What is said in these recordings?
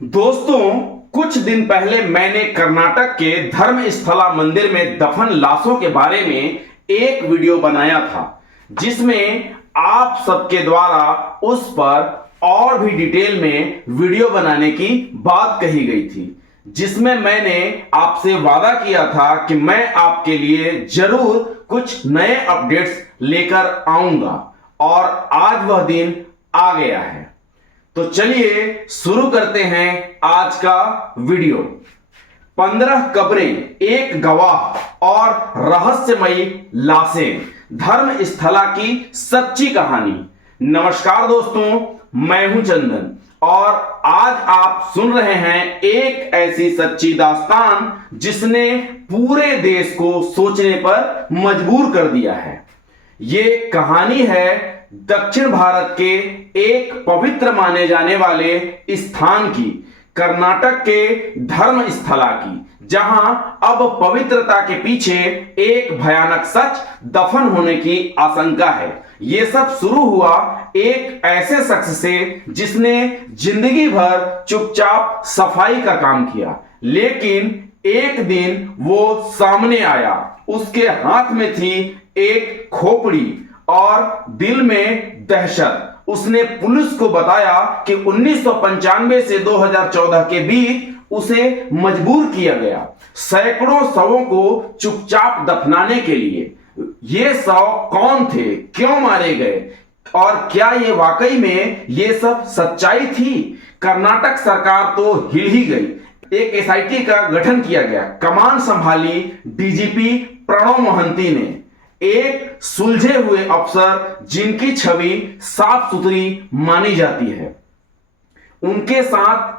दोस्तों, कुछ दिन पहले मैंने कर्नाटक के धर्मस्थला मंदिर में दफन लाशों के बारे में एक वीडियो बनाया था, जिसमें आप सबके द्वारा उस पर और भी डिटेल में वीडियो बनाने की बात कही गई थी, जिसमें मैंने आपसे वादा किया था कि मैं आपके लिए जरूर कुछ नए अपडेट्स लेकर आऊंगा और आज वह दिन आ गया है। तो चलिए शुरू करते हैं आज का वीडियो। 15 कब्रें, एक गवाह और रहस्यमयी लाशें, धर्मस्थला की सच्ची कहानी। नमस्कार दोस्तों, मैं हूं चंदन और आज आप सुन रहे हैं एक ऐसी सच्ची दास्तान जिसने पूरे देश को सोचने पर मजबूर कर दिया है। ये कहानी है दक्षिण भारत के एक पवित्र माने जाने वाले स्थान की, कर्नाटक के धर्मस्थला की, जहां अब पवित्रता के पीछे एक भयानक सच दफन होने की आशंका है। यह सब शुरू हुआ एक ऐसे शख्स से जिसने जिंदगी भर चुपचाप सफाई का काम किया, लेकिन एक दिन वो सामने आया। उसके हाथ में थी एक खोपड़ी और दिल में दहशत। उसने पुलिस को बताया कि 1995 से 2014 के बीच उसे मजबूर किया गया सैकड़ों शवों को चुपचाप दफनाने के लिए। ये शव कौन थे, क्यों मारे गए और क्या ये वाकई में ये सब सच्चाई थी? कर्नाटक सरकार तो हिल ही गई। एक एसआईटी का गठन किया गया। कमान संभाली डीजीपी प्रणव मोहंती ने, एक सुलझे हुए अफसर जिनकी छवि साफ सुथरी मानी जाती है। उनके साथ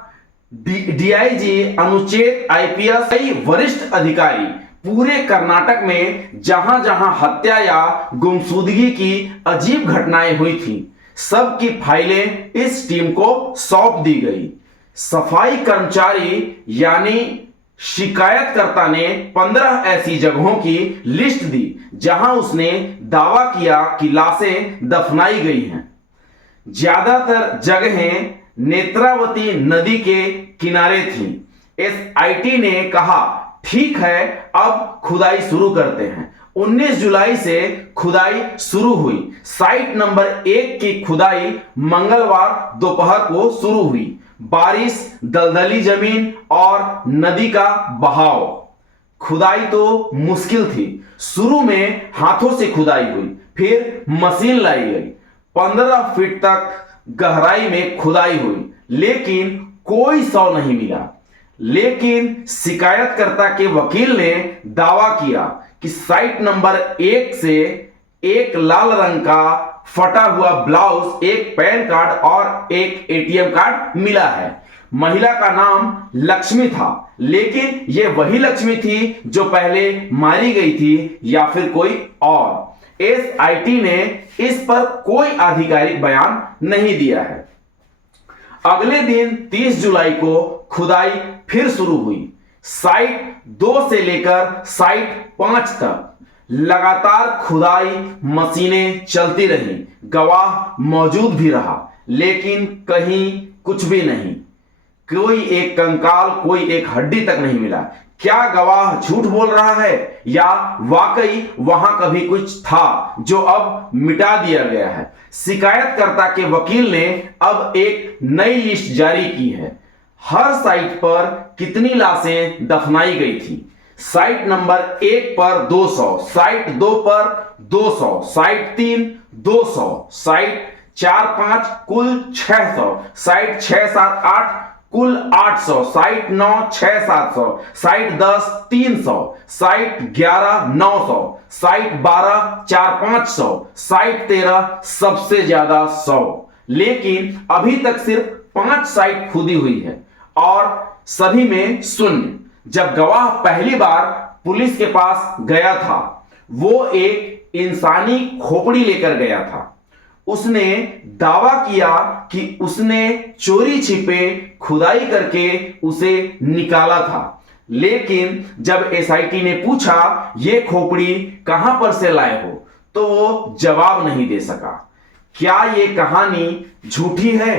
डीआईजी, अनुचेत, आईपीएस, कई वरिष्ठ अधिकारी। पूरे कर्नाटक में जहां जहां हत्या या गुमशुदगी की अजीब घटनाएं हुई थी, सबकी फाइलें इस टीम को सौंप दी गई। सफाई कर्मचारी यानी शिकायतकर्ता ने 15 ऐसी जगहों की लिस्ट दी जहां उसने दावा किया कि लाशें दफनाई गई हैं। ज्यादातर जगहें नेत्रावती नदी के किनारे थीं। एसआईटी ने कहा, ठीक है, अब खुदाई शुरू करते हैं। 19 जुलाई से खुदाई शुरू हुई। साइट नंबर 1 की खुदाई मंगलवार दोपहर को शुरू हुई। बारिश, दलदली जमीन और नदी का बहाव। खुदाई तो मुश्किल थी। शुरू में हाथों से खुदाई हुई, फिर मशीन लाई गई। 15 फीट तक गहराई में खुदाई हुई, लेकिन कोई शव नहीं मिला। लेकिन शिकायतकर्ता के वकील ने दावा किया कि साइट नंबर 1 से एक लाल रंग का फटा हुआ ब्लाउज, एक पैन कार्ड और एक एटीएम कार्ड मिला है। महिला का नाम लक्ष्मी था, लेकिन यह वही लक्ष्मी थी जो पहले मारी गई थी या फिर कोई और? एसआईटी ने इस पर कोई आधिकारिक बयान नहीं दिया है। अगले दिन 30 जुलाई को खुदाई फिर शुरू हुई। साइट 2 से लेकर साइट 5 तक लगातार खुदाई मशीनें चलती रहीं। गवाह मौजूद भी रहा, लेकिन कहीं कुछ भी नहीं। कोई एक कंकाल, कोई एक हड्डी तक नहीं मिला। क्या गवाह झूठ बोल रहा है या वाकई वहां कभी कुछ था जो अब मिटा दिया गया है? शिकायतकर्ता के वकील ने अब एक नई लिस्ट जारी की है। हर साइट पर कितनी लाशें दफनाई गई थी। साइट नंबर 1 पर 200, साइट 2 पर 200, साइट 3 200, साइट 4-5 कुल 600, साइट 6-7-8 कुल 800, site 9 6-700, site 10 300, site 11 900, site 12 4-500, site 13 सबसे ज्यादा 100। लेकिन अभी तक सिर्फ 5 साइट खुदी हुई है और सभी में शून्य। जब गवाह पहली बार पुलिस के पास गया था, वो एक इंसानी खोपड़ी लेकर गया था। उसने दावा किया कि उसने चोरी छिपे खुदाई करके उसे निकाला था। लेकिन जब एसआईटी ने पूछा ये खोपड़ी कहां पर से लाए हो, तो वो जवाब नहीं दे सका। क्या ये कहानी झूठी है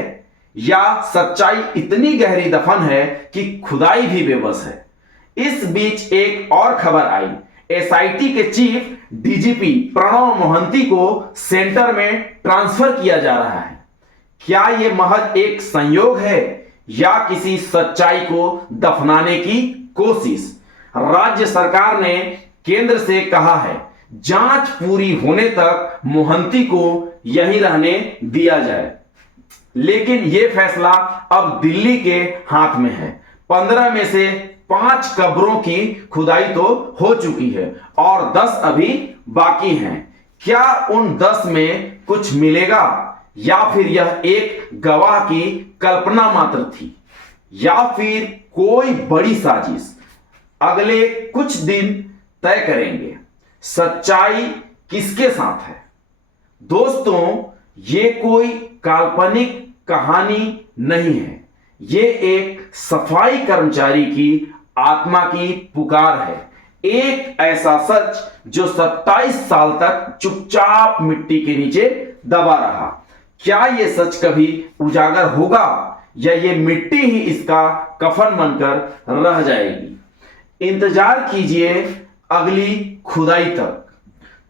या सच्चाई इतनी गहरी दफन है कि खुदाई भी बेबस है। इस बीच एक और खबर आई, एसआईटी के चीफ डीजीपी प्रणव मोहंती को सेंटर में ट्रांसफर किया जा रहा है। क्या यह महज एक संयोग है या किसी सच्चाई को दफनाने की कोशिश? राज्य सरकार ने केंद्र से कहा है जांच पूरी होने तक मोहंती को यहीं रहने दिया जाए, लेकिन यह फैसला अब दिल्ली के हाथ में है। 15 में से 5 कब्रों की खुदाई तो हो चुकी है और 10 अभी बाकी हैं। क्या उन 10 में कुछ मिलेगा या फिर यह एक गवाह की कल्पना मात्र थी या फिर कोई बड़ी साजिश? अगले कुछ दिन तय करेंगे सच्चाई किसके साथ है। दोस्तों, ये कोई काल्पनिक कहानी नहीं है, ये एक सफाई कर्मचारी की आत्मा की पुकार है। एक ऐसा सच जो 27 साल तक चुपचाप मिट्टी के नीचे दबा रहा। क्या यह सच कभी उजागर होगा या ये मिट्टी ही इसका कफन बनकर रह जाएगी? इंतजार कीजिए अगली खुदाई तक।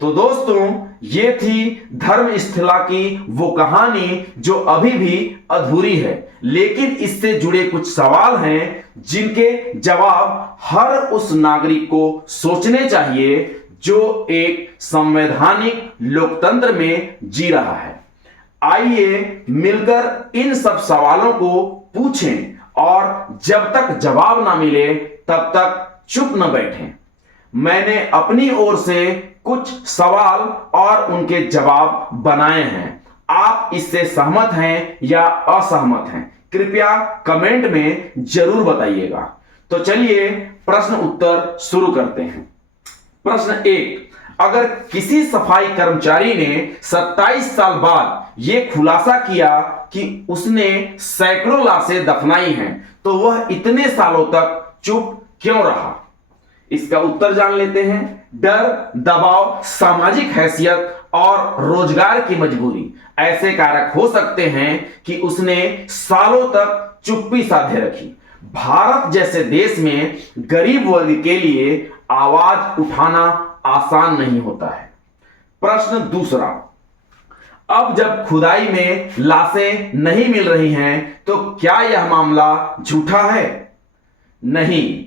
तो दोस्तों, ये थी धर्मस्थला की वो कहानी जो अभी भी अधूरी है, लेकिन इससे जुड़े कुछ सवाल हैं जिनके जवाब हर उस नागरिक को सोचने चाहिए जो एक संवैधानिक लोकतंत्र में जी रहा है। आइए मिलकर इन सब सवालों को पूछें और जब तक जवाब ना मिले तब तक चुप न बैठें। मैंने अपनी ओर से कुछ सवाल और उनके जवाब बनाए हैं। आप इससे सहमत हैं या असहमत हैं? कृपया कमेंट में जरूर बताइएगा। तो चलिए प्रश्न उत्तर शुरू करते हैं। प्रश्न 1, अगर किसी सफाई कर्मचारी ने 27 साल बाद यह खुलासा किया कि उसने सैकड़ों लाशें दफनाई हैं, तो वह इतने सालों तक चुप क्यों रहा? इसका उत्तर जान लेते हैं। डर, दबाव, सामाजिक हैसियत और रोजगार की मजबूरी ऐसे कारक हो सकते हैं कि उसने सालों तक चुप्पी साधे रखी। भारत जैसे देश में गरीब वर्ग के लिए आवाज उठाना आसान नहीं होता है। प्रश्न दूसरा, अब जब खुदाई में लाशें नहीं मिल रही हैं, तो क्या यह मामला झूठा है? नहीं,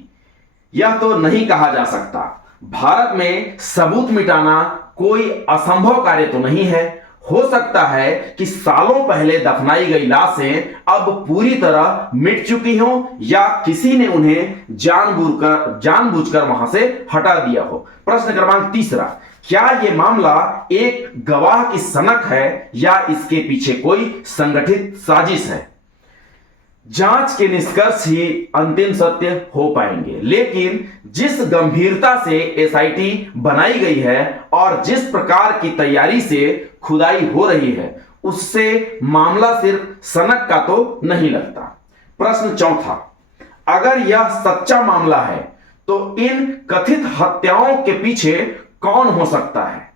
यह तो नहीं कहा जा सकता। भारत में सबूत मिटाना कोई असंभव कार्य तो नहीं है। हो सकता है कि सालों पहले दफनाई गई लाशें अब पूरी तरह मिट चुकी हों या किसी ने उन्हें जानबूझकर वहां से हटा दिया हो। प्रश्न क्रमांक तीसरा, क्या यह मामला एक गवाह की सनक है या इसके पीछे कोई संगठित साजिश है? जांच के निष्कर्ष ही अंतिम सत्य हो पाएंगे, लेकिन जिस गंभीरता से एसआईटी बनाई गई है और जिस प्रकार की तैयारी से खुदाई हो रही है, उससे मामला सिर्फ सनक का तो नहीं लगता। प्रश्न चौथा, अगर यह सच्चा मामला है तो इन कथित हत्याओं के पीछे कौन हो सकता है?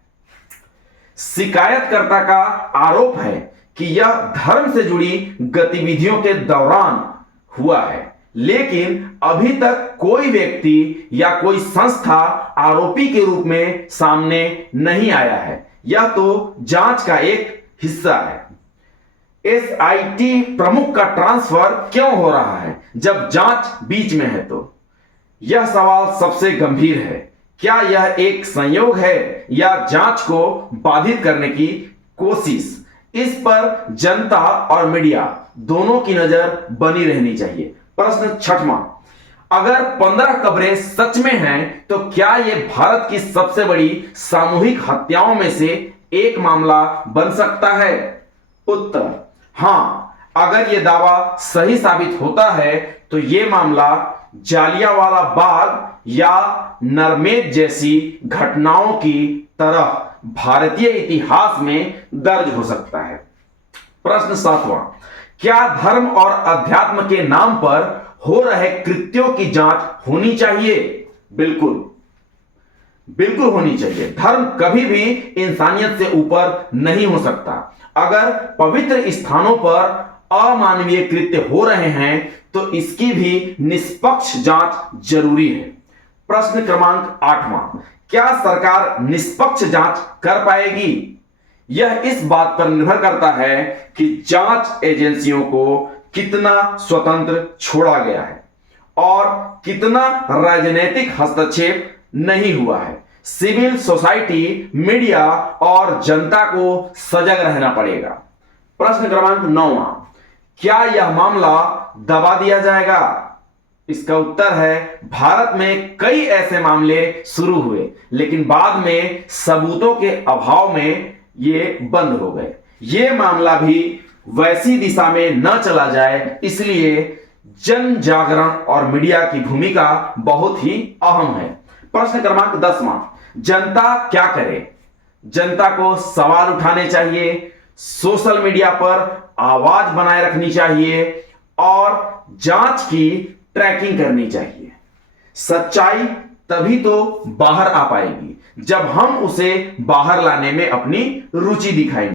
शिकायतकर्ता का आरोप है कि यह धर्म से जुड़ी गतिविधियों के दौरान हुआ है, लेकिन अभी तक कोई व्यक्ति या कोई संस्था आरोपी के रूप में सामने नहीं आया है। यह तो जांच का एक हिस्सा है। एसआईटी प्रमुख का ट्रांसफर क्यों हो रहा है जब जांच बीच में है? तो यह सवाल सबसे गंभीर है। क्या यह एक संयोग है या जांच को बाधित करने की कोशिश? इस पर जनता और मीडिया दोनों की नजर बनी रहनी चाहिए। प्रश्न छठवां, अगर 15 कब्रें सच में हैं, तो क्या यह भारत की सबसे बड़ी सामूहिक हत्याओं में से एक मामला बन सकता है? उत्तर, हां। अगर यह दावा सही साबित होता है तो यह मामला जालियांवाला बाग या नरमेद जैसी घटनाओं की तरह भारतीय इतिहास में दर्ज हो सकता है। प्रश्न सातवां, क्या धर्म और अध्यात्म के नाम पर हो रहे कृत्यों की जांच होनी चाहिए? बिल्कुल बिल्कुल होनी चाहिए। धर्म कभी भी इंसानियत से ऊपर नहीं हो सकता। अगर पवित्र स्थानों पर अमानवीय कृत्य हो रहे हैं तो इसकी भी निष्पक्ष जांच जरूरी है। प्रश्न क्रमांक 8वां, क्या सरकार निष्पक्ष जांच कर पाएगी? यह इस बात पर निर्भर करता है कि जांच एजेंसियों को कितना स्वतंत्र छोड़ा गया है और कितना राजनीतिक हस्तक्षेप नहीं हुआ है। सिविल सोसाइटी, मीडिया और जनता को सजग रहना पड़ेगा। प्रश्न क्रमांक 9वां, क्या यह मामला दबा दिया जाएगा? इसका उत्तर है भारत में कई ऐसे मामले शुरू हुए लेकिन बाद में सबूतों के अभाव में ये बंद हो गए। ये मामला भी वैसी दिशा में न चला जाए, इसलिए जन जागरण और मीडिया की भूमिका बहुत ही अहम है। प्रश्न क्रमांक 10वां, जनता क्या करे? जनता को सवाल उठाने चाहिए, सोशल मीडिया पर आवाज बनाए रखनी चाहिए और जांच की ट्रैकिंग करनी चाहिए। सच्चाई तभी तो बाहर आ पाएगी जब हम उसे बाहर लाने में अपनी रुचि दिखाएंगे।